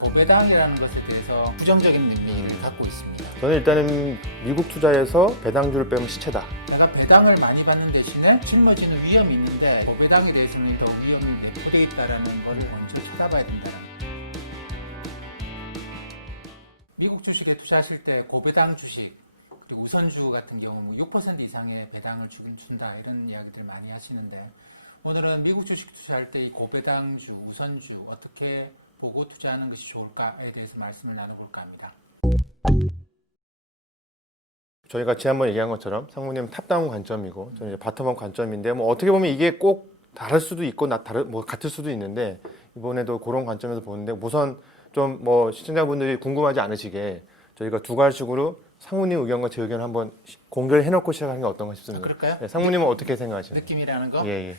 고배당이라는 것에 대해서 부정적인 의미를 갖고 있습니다. 저는 일단은 미국 투자에서 배당주를 빼면 시체다. 내가 배당을 많이 받는 대신에 짊어지는 위험이 있는데 고배당에 대해서는 더 위험이 내포되어 있다는 것을 먼저 쳐다봐야 된다는 거예요. 미국 주식에 투자하실 때 고배당 주식 그리고 우선주 같은 경우 6% 이상의 배당을 준다 이런 이야기들 많이 하시는데, 오늘은 미국 주식 투자할 때 이 고배당주, 우선주 어떻게 보고 투자하는 것이 좋을까에 대해서 말씀을 나눠볼까 합니다. 저희가 지난번 얘기한 것처럼 상무님 탑다운 관점이고 저는 이제 바텀업 관점인데, 뭐 어떻게 보면 이게 꼭 다를 수도 있고 같을 수도 있는데, 이번에도 그런 관점에서 보는데, 우선 좀 뭐 시청자분들이 궁금하지 않으시게 저희가 두 가지식으로 상무님 의견과 제 의견을 한번 공개해 놓고 시작하는 게 어떤가 싶습니다. 그럴까요? 네, 상무님은 어떻게 생각하시나요? 느낌이라는 거? 예.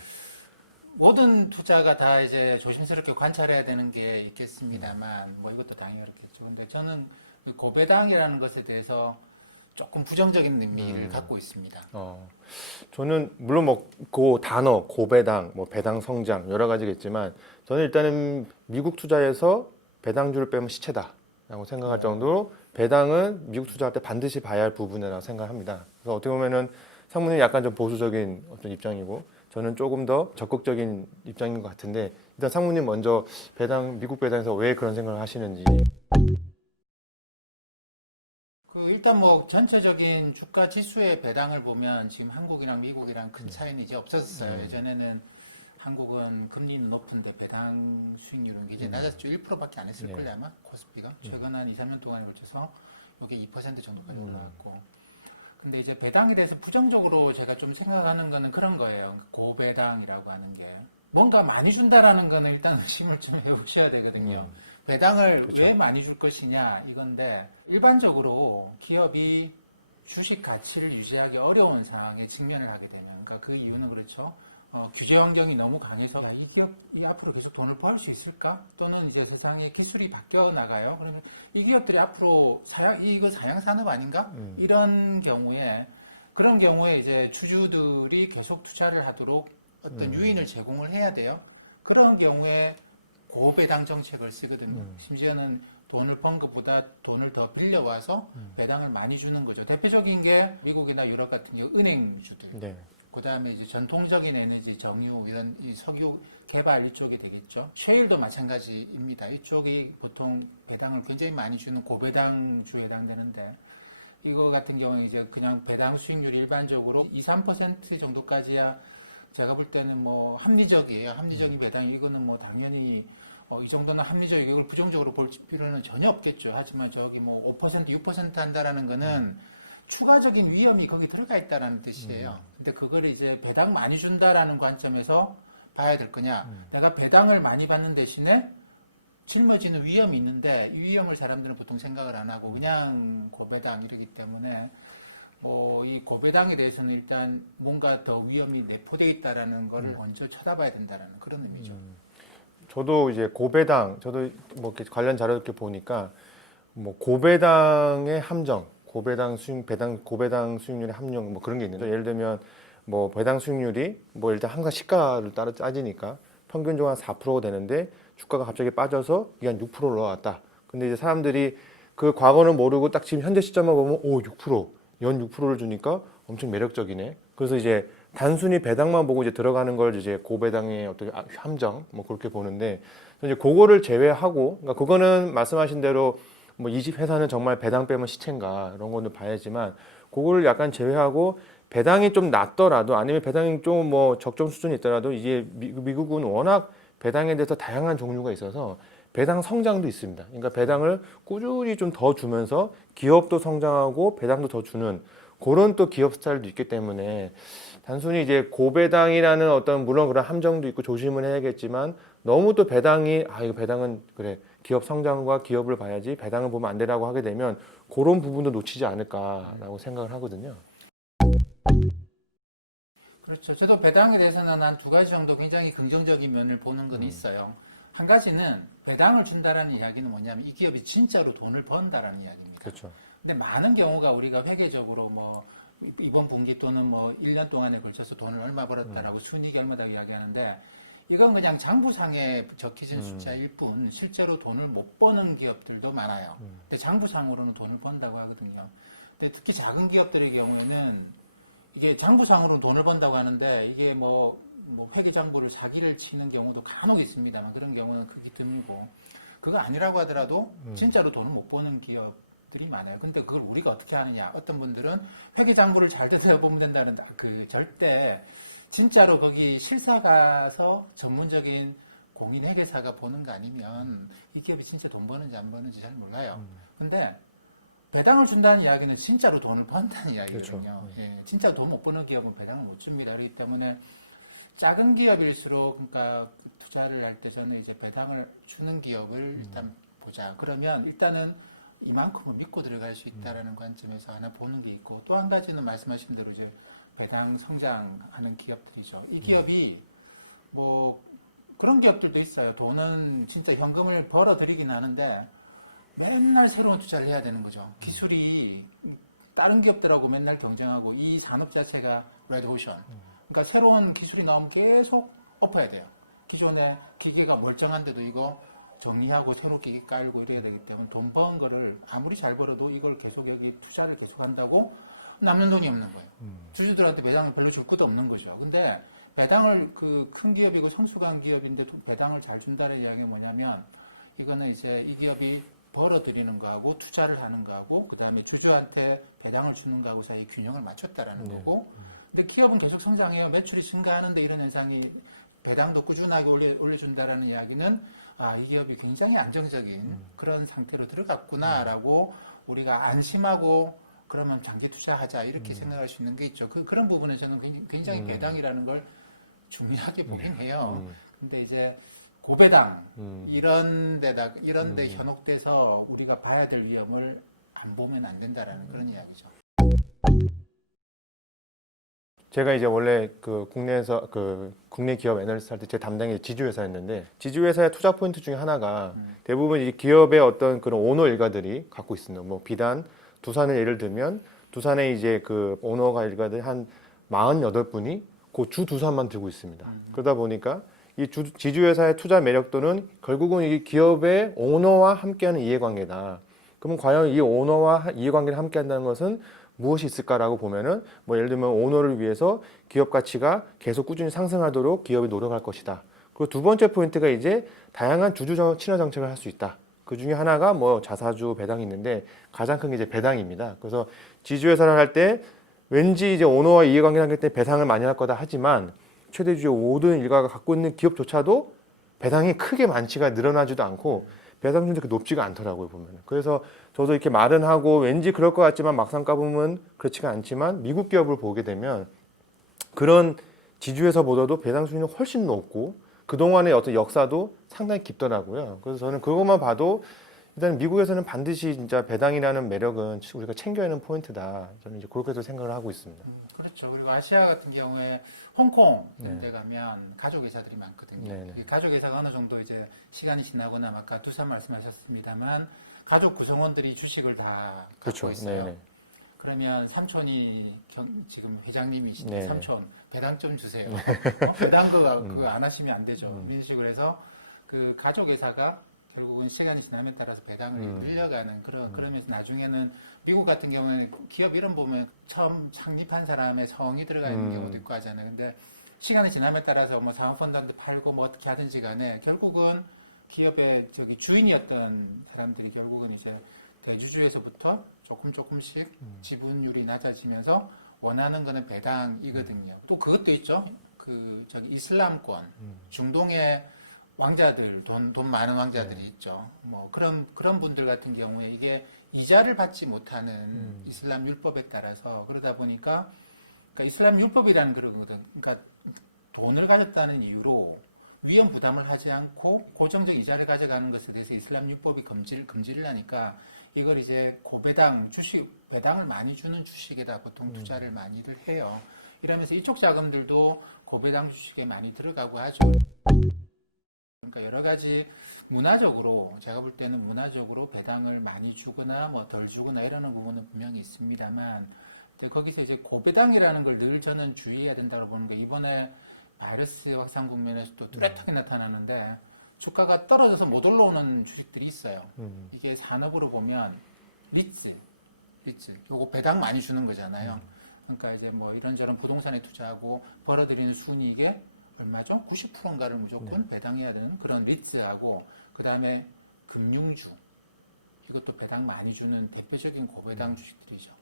모든 투자가 다 이제 조심스럽게 관찰해야 되는 게 있겠습니다만, 뭐 이것도 당연히 그렇겠죠. 근데 저는 고배당이라는 것에 대해서 조금 부정적인 의미를 갖고 있습니다. 저는 물론 뭐 그 단어 고배당, 뭐 배당 성장 여러 가지겠지만, 저는 일단은 미국 투자에서 배당주를 빼면 시체다라고 생각할 정도로 배당은 미국 투자할 때 반드시 봐야 할 부분이라고 생각합니다. 그래서 어떻게 보면은 상무님이 약간 좀 보수적인 어떤 입장이고, 저는 조금 더 적극적인 입장인 것 같은데, 일단 상무님 먼저 미국 배당에서 왜 그런 생각을 하시는지. 일단 뭐 전체적인 주가 지수의 배당을 보면 지금 한국이랑 미국이랑 큰 차이는 이제 없어졌어요. 예전에는 한국은 금리는 높은데 배당 수익률은 굉장히 낮았죠. 1%밖에 안 했을걸요, 아마 코스피가. 최근 한 2, 3년 동안에 걸쳐서 이게 2% 정도까지 올라왔고. 근데 이제 배당에 대해서 부정적으로 제가 좀 생각하는 거는 그런 거예요. 고배당이라고 하는 게. 뭔가 많이 준다라는 거는 일단 의심을 좀 해보셔야 되거든요. 배당을 왜 많이 줄 것이냐 이건데, 일반적으로 기업이 주식 가치를 유지하기 어려운 상황에 직면을 하게 되면, 그러니까 그 이유는 그렇죠. 규제 환경이 너무 강해서 이 기업이 앞으로 계속 돈을 벌 수 있을까? 또는 이제 세상에 기술이 바뀌어 나가요. 그러면 이 기업들이 앞으로 이거 사양 산업 아닌가? 이런 경우에, 그런 경우에 이제 주주들이 계속 투자를 하도록 어떤 유인을 제공을 해야 돼요. 그런 경우에 고배당 정책을 쓰거든요. 심지어는 돈을 번 것보다 돈을 더 빌려와서 배당을 많이 주는 거죠. 대표적인 게 미국이나 유럽 같은 경우 은행주들. 네. 그 다음에 이제 전통적인 에너지, 정유, 이런 이 석유 개발 이쪽이 되겠죠. 셰일도 마찬가지입니다. 이쪽이 보통 배당을 굉장히 많이 주는 고배당주에 해당되는데, 이거 같은 경우에 이제 그냥 배당 수익률이 일반적으로 2, 3% 정도까지야 제가 볼 때는 뭐 합리적이에요. 합리적인 배당이, 이거는 뭐 당연히 이 정도는 합리적이고 이걸 부정적으로 볼 필요는 전혀 없겠죠. 하지만 저기 뭐 5%, 6% 한다라는 거는 추가적인 위험이 거기 들어가 있다는 뜻이에요. 근데 그걸 이제 배당 많이 준다라는 관점에서 봐야 될 거냐. 내가 배당을 많이 받는 대신에 짊어지는 위험이 있는데, 이 위험을 사람들은 보통 생각을 안 하고 그냥 고배당 이러기 때문에, 뭐 이 고배당에 대해서는 일단 뭔가 더 위험이 내포되어 있다라는 거를 먼저 쳐다봐야 된다라는 그런 의미죠. 저도 이제 저도 뭐 이렇게 관련 자료 이렇게 보니까, 뭐 고배당의 함정, 고배당 수익률의 함정, 뭐 그런 게 있는데, 예를 들면 뭐 배당 수익률이 뭐 일단 항상 시가를 따라 따지니까 평균적으로 한 4%가 되는데, 주가가 갑자기 빠져서 이게 한 6% 올라왔다. 근데 이제 사람들이 그 과거는 모르고 딱 지금 현재 시점만 보면 6%, 연 6%를 주니까 엄청 매력적이네. 그래서 이제 단순히 배당만 보고 이제 들어가는 걸 이제 고배당의 어떤 함정, 뭐 그렇게 보는데, 이제 그거를 제외하고, 그러니까 그거는 말씀하신 대로 뭐 이 집 회사는 정말 배당 빼면 시체인가 이런 거는 봐야지만, 그거를 약간 제외하고 배당이 좀 낮더라도, 아니면 배당이 좀 뭐 적정 수준이 있더라도, 이제 미국은 워낙 배당에 대해서 다양한 종류가 있어서 배당 성장도 있습니다. 그러니까 배당을 꾸준히 좀 더 주면서 기업도 성장하고 배당도 더 주는 그런 또 기업 스타일도 있기 때문에, 단순히 이제 고배당이라는 어떤, 물론 그런 함정도 있고 조심을 해야겠지만, 너무 또 배당이 이거 배당은 그래 기업 성장과 기업을 봐야지 배당을 보면 안 되라고 하게 되면 그런 부분도 놓치지 않을까라고 생각을 하거든요. 그렇죠. 저도 배당에 대해서는 한 두 가지 정도 굉장히 긍정적인 면을 보는 건 있어요. 한 가지는 배당을 준다라는 이야기는 뭐냐면 이 기업이 진짜로 돈을 번다라는 이야기입니다. 그렇죠. 근데 많은 경우가 우리가 회계적으로 뭐 이번 분기 또는 뭐 1년 동안에 걸쳐서 돈을 얼마 벌었다라고 순이익이 얼마다 이야기하는데, 이건 그냥 장부상에 적혀진 숫자일 뿐 실제로 돈을 못 버는 기업들도 많아요. 근데 장부상으로는 돈을 번다고 하거든요. 근데 특히 작은 기업들의 경우에는 이게 장부상으로는 돈을 번다고 하는데 이게 뭐 회계장부를 사기를 치는 경우도 간혹 있습니다만 그런 경우는 극히 드물고 그거 아니라고 하더라도 진짜로 돈을 못 버는 기업들이 많아요. 근데 그걸 우리가 어떻게 하느냐? 어떤 분들은 회계장부를 잘 들여다보면 된다는데 그 절대 진짜로 거기 실사 가서 전문적인 공인회계사가 보는 거 아니면 이 기업이 진짜 돈 버는지 안 버는지 잘 몰라요. 근데 배당을 준다는 이야기는 진짜로 돈을 번다는 이야기거든요. 그렇죠. 예, 진짜 돈 못 버는 기업은 배당을 못 줍니다. 그렇기 때문에 작은 기업일수록 그러니까 그 투자를 할 때 저는 이제 배당을 주는 기업을 일단 보자. 그러면 일단은 이만큼은 믿고 들어갈 수 있다라는 관점에서 하나 보는 게 있고 또 한 가지는 말씀하신 대로 이제 배당 성장하는 기업들이죠. 이 기업이 뭐 그런 기업들도 있어요. 돈은 진짜 현금을 벌어 들이긴 하는데 맨날 새로운 투자를 해야 되는 거죠. 기술이 다른 기업들하고 맨날 경쟁하고 이 산업 자체가 레드오션. 그러니까 새로운 기술이 나오면 계속 엎어야 돼요. 기존의 기계가 멀쩡한데도 이거 정리하고 새로 기계 깔고 이래야 되기 때문에 돈 번 거를 아무리 잘 벌어도 이걸 계속 여기 투자를 계속 한다고 남는 돈이 없는 거예요. 주주들한테 배당을 별로 줄 것도 없는 거죠. 근데 배당을 그 큰 기업이고 성숙한 기업인데 배당을 잘 준다는 이야기가 뭐냐면 이거는 이제 이 기업이 벌어들이는 거하고 투자를 하는 거하고 그 다음에 주주한테 배당을 주는 거하고 사이 균형을 맞췄다라는 거고 근데 기업은 계속 성장해요. 매출이 증가하는데 이런 현상이 배당도 꾸준하게 올려준다라는 이야기는 아, 이 기업이 굉장히 안정적인 그런 상태로 들어갔구나라고 우리가 안심하고 그러면 장기 투자하자 이렇게 생각할 수 있는 게 있죠. 그런 부분에 저는 굉장히 배당이라는 걸 중요하게 보긴 해요. 근데 이제 고배당 이런 데 현혹돼서 우리가 봐야 될 위험을 안 보면 안 된다라는 그런 이야기죠. 제가 이제 원래 그 국내에서 그 국내 기업 애널리스트 할 때 제 담당이 지주회사였는데 지주회사의 투자 포인트 중에 하나가 대부분 이 기업의 어떤 그런 오너 일가들이 갖고 있습니다. 뭐 비단 두산을 예를 들면 두산에 이제 그 오너가 일가들 한 48분이 그 주 두산만 들고 있습니다. 그러다 보니까 이 지주회사의 투자 매력도는 결국은 이 기업의 오너와 함께하는 이해관계다. 그러면 과연 이 오너와 이해관계를 함께한다는 것은 무엇이 있을까라고 보면은 뭐 예를 들면 오너를 위해서 기업 가치가 계속 꾸준히 상승하도록 기업이 노력할 것이다. 그리고 두 번째 포인트가 이제 다양한 주주 친화 정책을 할 수 있다. 그 중에 하나가 뭐 자사주 배당이 있는데 가장 큰 게 이제 배당입니다. 그래서 지주회사를 할 때 왠지 이제 오너와 이해관계를 하기 때문에 배당을 많이 할 거다 하지만 최대 주주 모든 일가가 갖고 있는 기업조차도 배당이 크게 많지가 늘어나지도 않고 배당률이 그렇게 높지가 않더라고요 보면. 그래서 저도 이렇게 말은 하고 왠지 그럴 것 같지만 막상 까보면 그렇지가 않지만 미국 기업을 보게 되면 그런 지주회사보다도 배당 수익률이 훨씬 높고 그동안의 어떤 역사도 상당히 깊더라고요. 그래서 저는 그것만 봐도 일단 미국에서는 반드시 진짜 배당이라는 매력은 우리가 챙겨야 하는 포인트다. 저는 이제 그렇게도 생각을 하고 있습니다. 그렇죠. 그리고 아시아 같은 경우에 홍콩 이런 데 가면 가족 회사들이 많거든요. 이 가족 회사가 어느 정도 이제 시간이 지나거나 아까 두산 말씀하셨습니다만 가족 구성원들이 주식을 다 갖고 그렇죠. 있어요. 네네. 그러면 삼촌이 지금 회장님이신데 네네. 삼촌 배당 좀 주세요. 배당 그거 안 하시면 안 되죠. 이런 식으로 해서 그 가족 회사가 결국은 시간이 지남에 따라서 배당을 늘려가는 그러면서 나중에는 미국 같은 경우에는 기업 이름 보면 처음 창립한 사람의 성이 들어가 있는 경우도 있고 하잖아요. 근데 시간이 지남에 따라서 뭐 상업펀드한테 팔고 뭐 어떻게 하든지 간에 결국은 기업의 저기 주인이었던 사람들이 결국은 이제 대주주에서부터 조금씩 지분율이 낮아지면서 원하는 거는 배당이거든요. 또 그것도 있죠. 그 저기 이슬람권 중동의 왕자들, 돈 많은 왕자들이 있죠. 뭐, 그런 분들 같은 경우에 이게 이자를 받지 못하는 이슬람 율법에 따라서 그러다 보니까, 그러니까 이슬람 율법이라는 그러거든. 그러니까 돈을 가졌다는 이유로 위험 부담을 하지 않고 고정적 이자를 가져가는 것에 대해서 이슬람 율법이 금지를 하니까 이걸 이제 고배당, 배당을 많이 주는 주식에다 보통 투자를 많이들 해요. 이러면서 이쪽 자금들도 고배당 주식에 많이 들어가고 하죠. 그러니까 여러 가지 문화적으로 제가 볼 때는 문화적으로 배당을 많이 주거나 뭐 덜 주거나 이러는 부분은 분명히 있습니다만 근데 거기서 이제 고배당이라는 걸 늘 저는 주의해야 된다고 보는 거 이번에 바이러스 확산 국면에서 또 뚜렷하게 나타나는데 주가가 떨어져서 못 올라오는 주식들이 있어요. 이게 산업으로 보면 리츠, 요거 배당 많이 주는 거잖아요. 그러니까 이제 뭐 이런저런 부동산에 투자하고 벌어들이는 순이익의 얼마죠? 90%인가를 무조건 배당해야 되는 그런 리츠하고 그 다음에 금융주, 이것도 배당 많이 주는 대표적인 고배당 주식들이죠.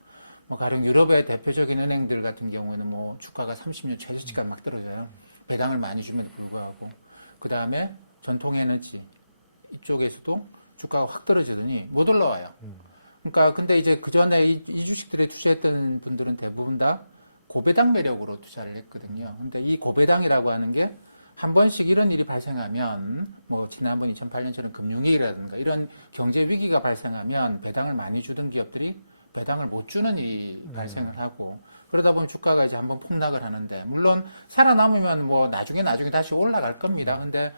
뭐 가령 유럽의 대표적인 은행들 같은 경우에는 뭐 주가가 30년 최저치까지 막 떨어져요. 배당을 많이 줌에도 불구하고. 그 다음에 전통 에너지 이쪽에서도 주가가 확 떨어지더니 못 올라와요. 그러니까 근데 이제 그 전에 이 주식들에 투자했던 분들은 대부분 다 고배당 매력으로 투자를 했거든요. 근데 이 고배당이라고 하는 게 한 번씩 이런 일이 발생하면 뭐 지난번 2008년처럼 금융위기라든가 이런 경제 위기가 발생하면 배당을 많이 주던 기업들이 배당을 못 주는 일이 발생을 하고 그러다 보면 주가가 이제 한번 폭락을 하는데 물론 살아남으면 뭐 나중에 다시 올라갈 겁니다. 근데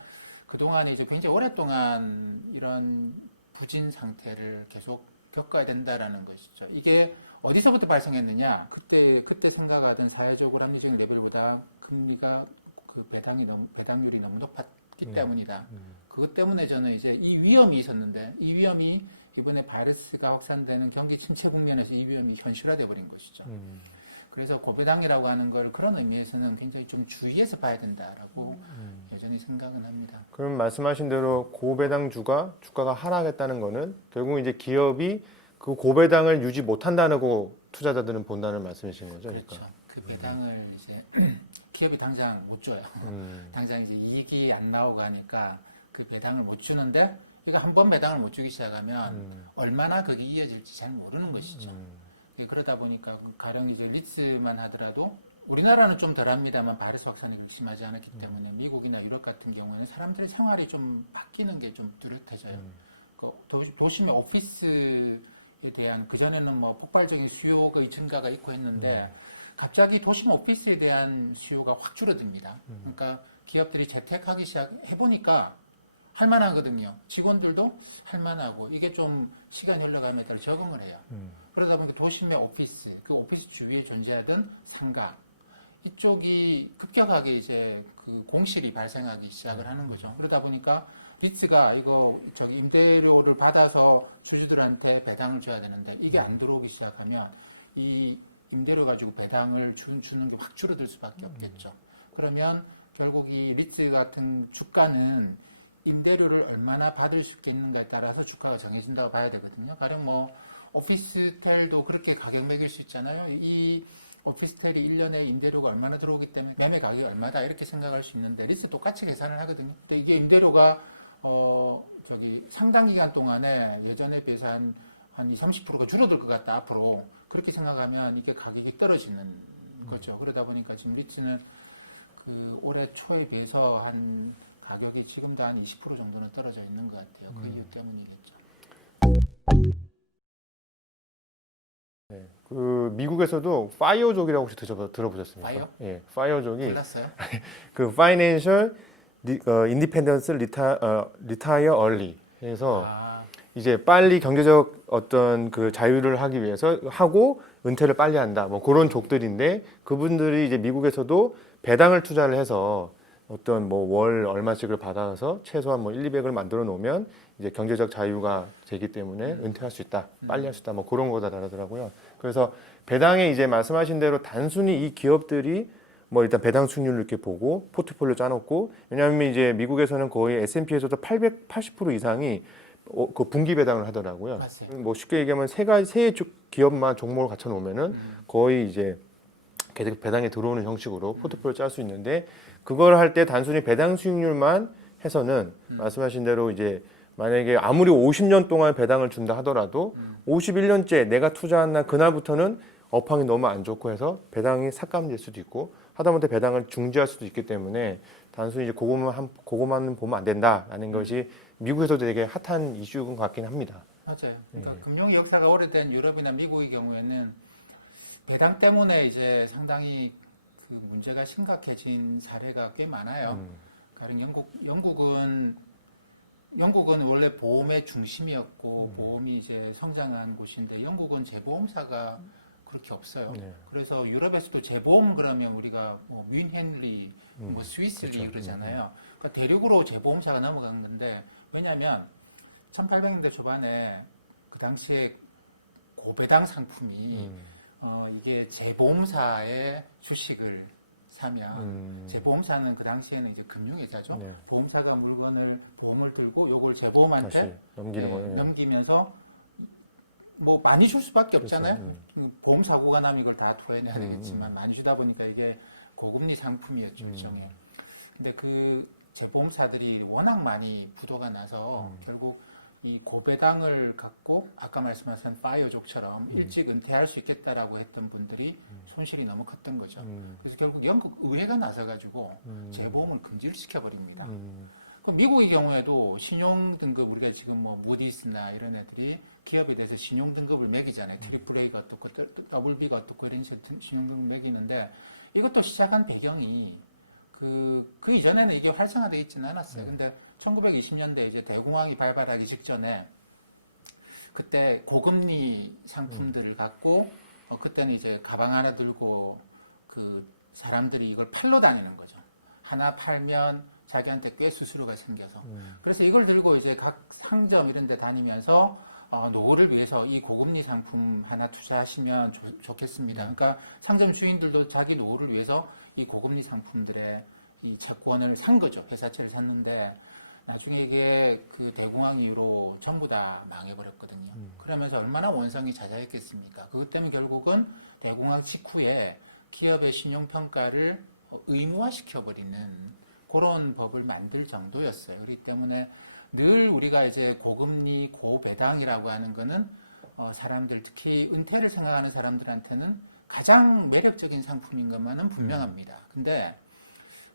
그동안 이제 굉장히 오랫동안 이런 부진 상태를 계속 겪어야 된다라는 것이죠. 이게 어디서부터 발생했느냐? 그때 생각하던 사회적으로 합리적인 레벨보다 금리가 배당률이 너무 높았기 때문이다. 그것 때문에 저는 이제 이 위험이 있었는데 이 위험이 이번에 바이러스가 확산되는 경기 침체 국면에서 이 위험이 현실화돼 버린 것이죠. 그래서 고배당이라고 하는 걸 그런 의미에서는 굉장히 좀 주의해서 봐야 된다라고 여전히 생각은 합니다. 그럼 말씀하신 대로 고배당 주가가 하락했다는 거는 결국 이제 기업이 그 고배당을 유지 못한다고 투자자들은 본다는 말씀이신 거죠? 그렇죠. 그러니까. 그 배당을 이제 기업이 당장 못 줘요. 당장 이제 이익이 안 나오고 하니까 그 배당을 못 주는데 이거 한 번 배당을 못 주기 시작하면 얼마나 그게 이어질지 잘 모르는 것이죠. 그러다 보니까 가령 이제 리츠만 하더라도 우리나라는 좀 덜합니다만 바이러스 확산이 그렇게 심하지 않았기 때문에 미국이나 유럽 같은 경우에는 사람들의 생활이 좀 바뀌는 게 좀 뚜렷해져요. 그 도심의 오피스에 대한 그전에는 뭐 폭발적인 수요가 증가가 있고 했는데 갑자기 도심 오피스에 대한 수요가 확 줄어듭니다. 그러니까 기업들이 재택하기 시작해보니까 할만하거든요. 직원들도 할만하고 이게 좀 시간이 흘러감에 따라 적응을 해요. 그러다 보니까 도심의 오피스, 그 오피스 주위에 존재하던 상가 이쪽이 급격하게 이제 그 공실이 발생하기 시작을 하는 거죠. 그러다 보니까 리츠가 이거 임대료를 받아서 주주들한테 배당을 줘야 되는데 이게 안 들어오기 시작하면 이 임대료 가지고 배당을 주는 게 확 줄어들 수밖에 없겠죠. 그러면 결국 이 리츠 같은 주가는 임대료를 얼마나 받을 수 있겠는가에 따라서 주가가 정해진다고 봐야 되거든요. 가령 뭐 오피스텔도 그렇게 가격 매길 수 있잖아요. 이 오피스텔이 1년에 임대료가 얼마나 들어오기 때문에 매매 가격이 얼마다 이렇게 생각할 수 있는데 리츠 똑같이 계산을 하거든요. 근데 이게 임대료가 상당 기간 동안에 예전에 비해서 한 20, 30%가 줄어들 것 같다 앞으로 그렇게 생각하면 이게 가격이 떨어지는 거죠. 그러다 보니까 지금 리츠는 그 올해 초에 비해서 한 가격이 지금도 한 20% 정도는 떨어져 있는 것 같아요. 그 이유 때문이겠죠. 네. 그 미국에서도 파이어족이라고 혹시 들어보셨습니까? 파이어? 예, 파이어족이 몰랐어요? 그 Financial Independence Retire Early. 그래서 이제 빨리 경제적 어떤 그 자유를 하기 위해서 하고 은퇴를 빨리 한다. 뭐 그런 족들인데 그분들이 이제 미국에서도 배당을 투자를 해서 어떤 뭐 월 얼마씩을 받아서 최소한 뭐 1, 200을 만들어 놓으면 이제 경제적 자유가 되기 때문에 은퇴할 수 있다. 빨리 할 수 있다. 뭐 그런 거다라더라고요. 그래서 배당에 이제 말씀하신 대로 단순히 이 기업들이 뭐 일단 배당 수익률을 이렇게 보고 포트폴리오 짜놓고 왜냐하면 이제 미국에서는 거의 S&P에서도 880% 이상이 그 분기 배당을 하더라고요. 맞아요. 뭐 쉽게 얘기하면 세 기업만 종목을 갖춰 놓으면은 거의 이제 계속 배당이 들어오는 형식으로 포트폴리오 짤 수 있는데 그걸 할 때 단순히 배당 수익률만 해서는 말씀하신 대로 이제 만약에 아무리 50년 동안 배당을 준다 하더라도 51년째 내가 투자한 날 그날부터는 업황이 너무 안 좋고 해서 배당이 삭감될 수도 있고 하다못해 배당을 중지할 수도 있기 때문에 단순히 이제 그것만 보면 안 된다라는 것이 미국에서도 되게 핫한 이슈인 것 같긴 합니다. 맞아요. 그러니까 금융의 역사가 오래된 유럽이나 미국의 경우에는 배당 때문에 이제 상당히 그 문제가 심각해진 사례가 꽤 많아요. 가령 영국은 원래 보험의 중심이었고 보험이 이제 성장한 곳인데 영국은 재보험사가 그렇게 없어요. 네. 그래서 유럽에서도 재보험 그러면 우리가 뭐 뮌헨리, 뭐 스위스리 그러잖아요. 그러니까 대륙으로 재보험사가 넘어간 건데 왜냐하면 1800년대 초반에 그 당시에 고배당 상품이 이게 재보험사의 주식을 사면 재보험사는 그 당시에는 이제 금융회사죠. 네. 보험사가 보험을 들고 요걸 재보험한테 다시 넘기는 거예요. 넘기면서 뭐 많이 줄 수밖에 없잖아요. 보험 사고가 나면 이걸 다 토해내야 되겠지만 많이 주다 보니까 이게 고금리 상품이었죠 일종의. 근데 그 재보험사들이 워낙 많이 부도가 나서 결국 이 고배당을 갖고 아까 말씀하신 파이어족처럼 일찍 은퇴할 수 있겠다라고 했던 분들이 손실이 너무 컸던 거죠. 그래서 결국 영국 의회가 나서가지고 재보험을 금지를 시켜버립니다. 그 미국의 경우에도 신용 등급 우리가 지금 뭐 무디스나 이런 애들이 기업에 대해서 신용 등급을 매기잖아요. 트리플 A가 어떻고 더블 B가 어떻고 이런 식으로 신용 등급 매기는데 이것도 시작한 배경이 그 이전에는 이게 활성화되어 있지는 않았어요. 근데 1920년대 이제 대공황이 발발하기 직전에 그때 고금리 상품들을 갖고 그때는 이제 가방 하나 들고 그 사람들이 이걸 팔러 다니는 거죠. 하나 팔면 자기한테 꽤 수수료가 생겨서. 그래서 이걸 들고 이제 각 상점 이런 데 다니면서 노후를 위해서 이 고금리 상품 하나 투자하시면 좋겠습니다. 그러니까 상점 주인들도 자기 노후를 위해서 이 고금리 상품들의 이 채권을 산 거죠. 회사채를 샀는데 나중에 이게 그 대공황 이후로 전부 다 망해버렸거든요. 그러면서 얼마나 원성이 자자했겠습니까? 그것 때문에 결국은 대공황 직후에 기업의 신용평가를 의무화시켜버리는 그런 법을 만들 정도였어요. 그렇기 때문에 늘 우리가 이제 고금리, 고배당이라고 하는 거는 사람들, 특히 은퇴를 생각하는 사람들한테는 가장 매력적인 상품인 것만은 분명합니다. 근데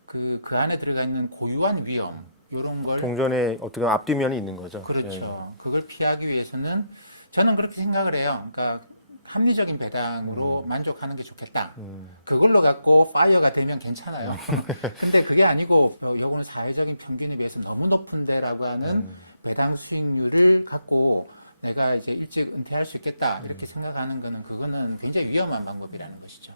그 안에 들어가 있는 고유한 위험, 이런 걸. 동전에 어떻게 보면 앞뒤면이 있는 거죠. 그렇죠. 그걸 피하기 위해서는 저는 그렇게 생각을 해요. 그러니까 합리적인 배당으로 만족하는 게 좋겠다. 그걸로 갖고 파이어가 되면 괜찮아요. 근데 그게 아니고 요거는 사회적인 평균에 비해서 너무 높은데라고 하는 배당 수익률을 갖고 내가 이제 일찍 은퇴할 수 있겠다 이렇게 생각하는 거는 그거는 굉장히 위험한 방법이라는 것이죠.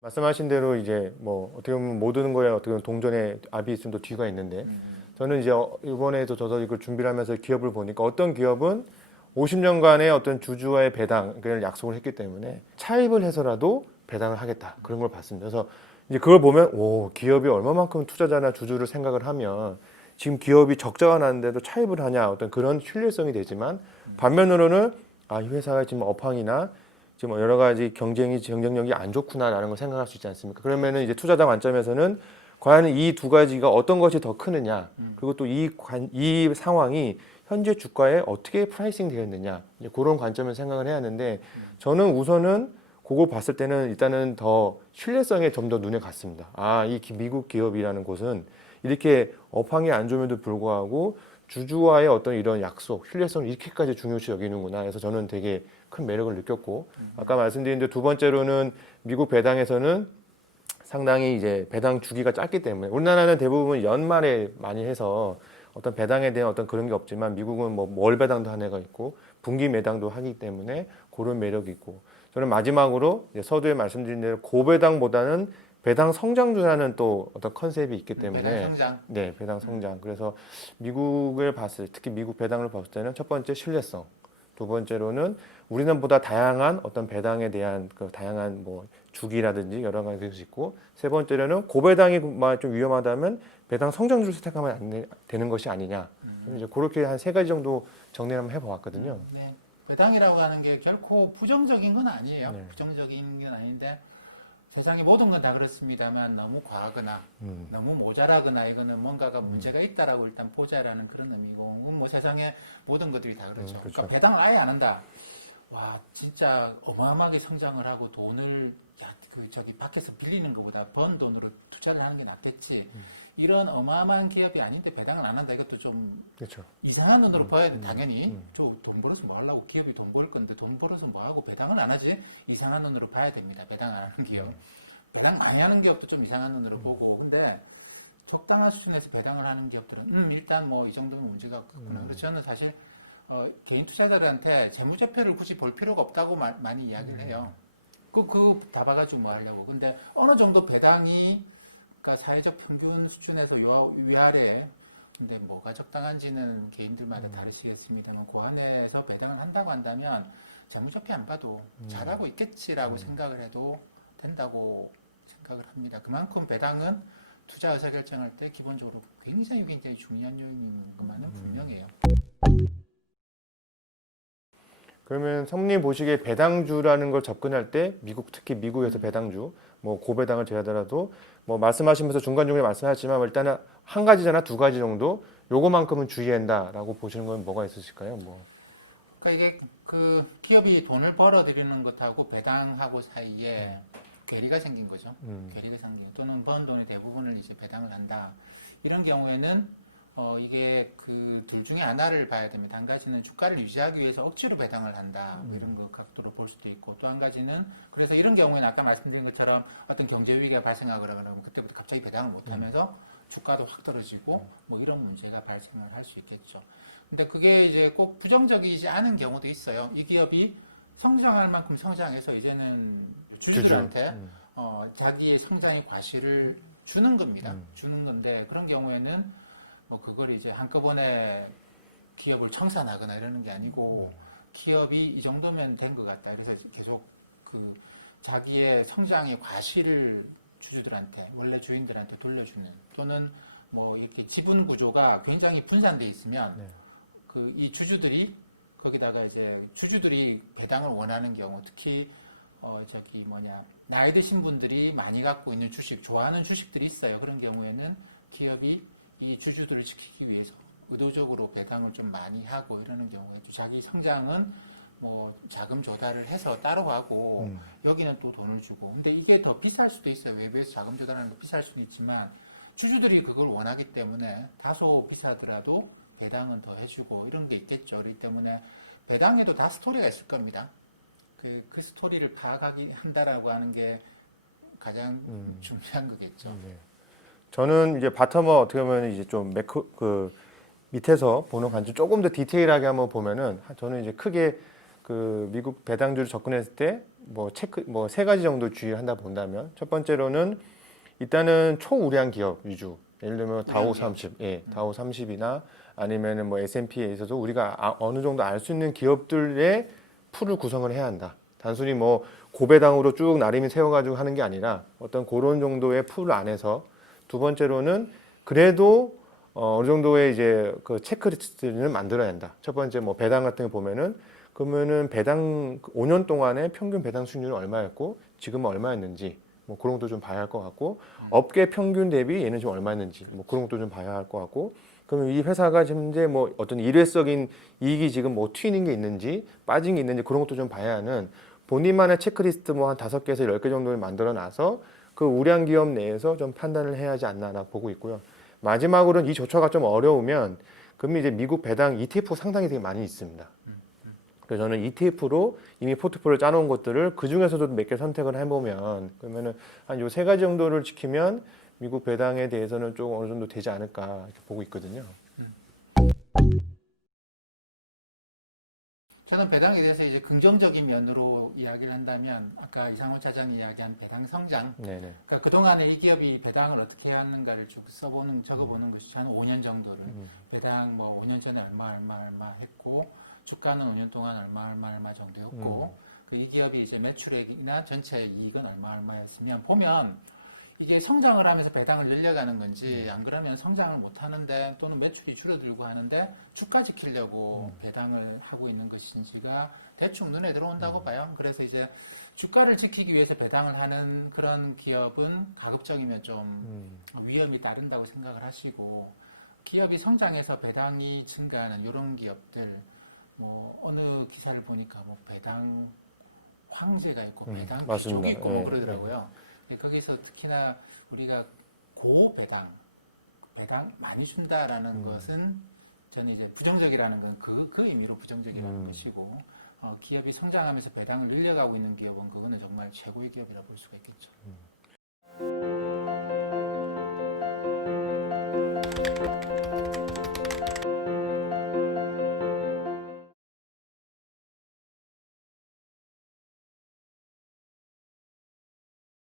말씀하신 대로 이제 뭐 어떻게 보면 모든 거에 어떻게 보면 동전에 앞이 있으면 또 뒤가 있는데 저는 이제 이번에도 저도 이걸 준비를 하면서 기업을 보니까 어떤 기업은 50년간의 어떤 주주와의 배당을 약속을 했기 때문에 차입을 해서라도 배당을 하겠다 그런 걸 봤습니다. 그래서 이제 그걸 보면 오 기업이 얼마만큼 투자자나 주주를 생각을 하면 지금 기업이 적자가 나는데도 차입을 하냐 어떤 그런 신뢰성이 되지만 반면으로는 이 회사가 지금 업황이나 지금 여러 가지 경쟁력이 안 좋구나라는 걸 생각할 수 있지 않습니까? 그러면은 이제 투자자 관점에서는 과연 이 두 가지가 어떤 것이 더 크느냐 그리고 또 이 상황이 현재 주가에 어떻게 프라이싱 되어 있느냐 이제 그런 관점을 생각을 해야 하는데 저는 우선은 그걸 봤을 때는 일단은 더 신뢰성에 좀 더 눈에 갔습니다. 이 미국 기업이라는 곳은 이렇게 업황이 안 좋음에도 불구하고 주주와의 어떤 이런 약속, 신뢰성을 이렇게까지 중요시 여기는구나. 그래서 저는 되게 큰 매력을 느꼈고 아까 말씀드린 데 두 번째로는 미국 배당에서는 상당히 이제 배당 주기가 짧기 때문에 우리나라는 대부분 연말에 많이 해서 어떤 배당에 대한 어떤 그런 게 없지만 미국은 뭐 월 배당도 한 해가 있고 분기 매당도 하기 때문에 그런 매력이 있고 저는 마지막으로 서두에 말씀드린 대로 고배당보다는 배당 성장주라는 또 어떤 컨셉이 있기 때문에 배당 성장. 네, 배당 성장. 그래서 미국을 봤을 때, 특히 미국 배당을 봤을 때는 첫 번째 신뢰성, 두 번째로는 우리나라보다 다양한 어떤 배당에 대한 그 다양한 뭐 주기라든지 여러 가지 있고 세 번째로는 고배당이 좀 위험하다면 배당 성장주를 선택하면 안 되는 것이 아니냐. 이제 그렇게 한 세 가지 정도 정리를 한번 해보았거든요. 네. 배당이라고 하는 게 결코 부정적인 건 아니에요. 네. 부정적인 건 아닌데 세상의 모든 건 다 그렇습니다만 너무 과하거나 너무 모자라거나 이거는 뭔가가 문제가 있다라고 일단 보자라는 그런 의미고 뭐 세상의 모든 것들이 다 그렇죠. 그러니까 배당을 아예 안 한다. 와 진짜 어마어마하게 성장을 하고 돈을 저기 밖에서 빌리는 것보다 번 돈으로 투자를 하는 게 낫겠지. 이런 어마어마한 기업이 아닌데 배당을 안 한다. 이것도 좀 그렇죠. 이상한 눈으로 봐야 돼. 당연히 저 돈 벌어서 뭐 하려고 기업이 돈 벌 건데 돈 벌어서 뭐 하고 배당을 안 하지? 이상한 눈으로 봐야 됩니다. 배당 안 하는 기업. 배당 많이 하는 기업도 좀 이상한 눈으로 보고 근데 적당한 수준에서 배당을 하는 기업들은 일단 뭐 이 정도면 문제가 없겠구나. 그래서 저는 사실 개인 투자자들한테 재무제표를 굳이 볼 필요가 없다고 많이 이야기를 해요. 그거 다 봐가지고 뭐 하려고. 근데 어느 정도 배당이, 그러니까 사회적 평균 수준에서 위아래, 근데 뭐가 적당한지는 개인들마다 다르시겠습니다만, 그 안에서 배당을 한다고 한다면 재무제표 안 봐도 잘하고 있겠지라고 생각을 해도 된다고 생각을 합니다. 그만큼 배당은 투자 의사결정할 때 기본적으로 굉장히 중요한 요인인 것만은 분명해요. 그러면 성님 보시기에 배당주라는 걸 접근할 때 특히 미국에서 배당주, 뭐 고배당을 제하더라도 뭐 말씀하시면서 중간중간에 말씀하셨지만 일단은 한 가지잖아, 두 가지 정도 요거만큼은 주의한다라고 보시는 건 뭐가 있으실까요? 뭐. 그러니까 이게 그 기업이 돈을 벌어들이는 것하고 배당하고 사이에 괴리가 생긴 거죠. 괴리가 생긴, 또는 번 돈의 대부분을 이제 배당을 한다. 이런 경우에는 이게 그 둘 중에 하나를 봐야 됩니다. 한 가지는 주가를 유지하기 위해서 억지로 배당을 한다. 뭐 이런 거 각도로 볼 수도 있고, 또 한 가지는 그래서 이런 경우에는 아까 말씀드린 것처럼 어떤 경제 위기가 발생하거나 그러면 그때부터 갑자기 배당을 못 하면서 주가도 확 떨어지고 뭐 이런 문제가 발생을 할 수 있겠죠. 근데 그게 이제 꼭 부정적이지 않은 경우도 있어요. 이 기업이 성장할 만큼 성장해서 이제는 주주들한테 자기의 성장의 과실을 주는 겁니다. 주는 건데, 그런 경우에는 뭐 그걸 이제 한꺼번에 기업을 청산하거나 이러는 게 아니고, 기업이 이 정도면 된 것 같다. 그래서 계속 그 자기의 성장의 과실을 주주들한테, 원래 주인들한테 돌려주는, 또는 뭐 이렇게 지분 구조가 굉장히 분산돼 있으면 그 이 주주들이 거기다가 이제 주주들이 배당을 원하는 경우, 특히 나이 드신 분들이 많이 갖고 있는 주식, 좋아하는 주식들이 있어요. 그런 경우에는 기업이 이 주주들을 지키기 위해서 의도적으로 배당을 좀 많이 하고 이러는 경우에도 자기 성장은 뭐 자금 조달을 해서 따로 하고 여기는 또 돈을 주고. 근데 이게 더 비쌀 수도 있어요. 외부에서 자금 조달하는 게 비쌀 수는 있지만 주주들이 그걸 원하기 때문에 다소 비싸더라도 배당은 더 해주고 이런 게 있겠죠. 그렇기 때문에 배당에도 다 스토리가 있을 겁니다. 그 스토리를 한다라고 하는 게 가장 중요한 거겠죠. 저는 이제 바텀업 어떻게 보면 이제 좀 밑에서 보는 관점 조금 더 디테일하게 한번 보면은 저는 이제 크게 그 미국 배당주를 접근했을 때 뭐 세 가지 정도 주의한다 본다면, 첫 번째로는 일단은 초우량 기업 위주. 예를 들면 다우 30, 다우 30이나 아니면은 뭐 S&P에 있어서 우리가 어느 정도 알 수 있는 기업들의 풀을 구성을 해야 한다. 단순히 뭐 고배당으로 쭉 나름이 세워가지고 하는 게 아니라 어떤 그런 정도의 풀 안에서, 두 번째로는 그래도 어느 정도의 이제 그 체크리스트를 만들어야 한다. 첫 번째 뭐 배당 같은 거 보면은, 그러면은 배당 5년 동안에 평균 배당 수익률은 얼마였고 지금은 얼마였는지 뭐 그런 것도 좀 봐야 할 것 같고, 업계 평균 대비 얘는 좀 얼마였는지 뭐 그런 것도 좀 봐야 할 것 같고, 그러면 이 회사가 지금 이제 뭐 어떤 일회적인 이익이 지금 뭐 튀는 게 있는지 빠진 게 있는지 그런 것도 좀 봐야 하는 본인만의 체크리스트 뭐 한 5개에서 10개 정도를 만들어 놔서 그 우량 기업 내에서 좀 판단을 해야 하지 않나 보고 있고요. 마지막으로는 이 조처가 좀 어려우면 그러면 이제 미국 배당 ETF 상당히 되게 많이 있습니다. 그래서 저는 ETF로 이미 포트폴리오를 짜놓은 것들을 그 중에서도 몇 개 선택을 해보면, 그러면은 한 요 세 가지 정도를 지키면 미국 배당에 대해서는 좀 어느 정도 되지 않을까 이렇게 보고 있거든요. 저는 배당에 대해서 이제 긍정적인 면으로 이야기를 한다면, 아까 이상호 차장이 이야기한 배당 성장. 그러니까 그동안에 이 기업이 배당을 어떻게 해왔는가를 쭉 적어보는 것이 한 5년 정도를. 배당 뭐 5년 전에 얼마 했고, 주가는 5년 동안 얼마 정도였고, 이 기업이 이제 매출액이나 전체 이익은 얼마였으면 보면 이게 성장을 하면서 배당을 늘려가는 건지, 안 그러면 성장을 못 하는데 또는 매출이 줄어들고 하는데 주가 지키려고 배당을 하고 있는 것인지가 대충 눈에 들어온다고 봐요. 그래서 이제 주가를 지키기 위해서 배당을 하는 그런 기업은 가급적이면 좀 위험이 따른다고 생각을 하시고, 기업이 성장해서 배당이 증가하는 이런 기업들, 뭐 어느 기사를 보니까 뭐 배당 황제가 있고 배당 귀족이 있고 뭐 그러더라고요. 거기서 특히나 우리가 고배당, 배당 많이 준다라는 것은 저는 이제 부정적이라는 건 그 의미로 부정적이라는 것이고, 기업이 성장하면서 배당을 늘려가고 있는 기업은 그거는 정말 최고의 기업이라 볼 수가 있겠죠.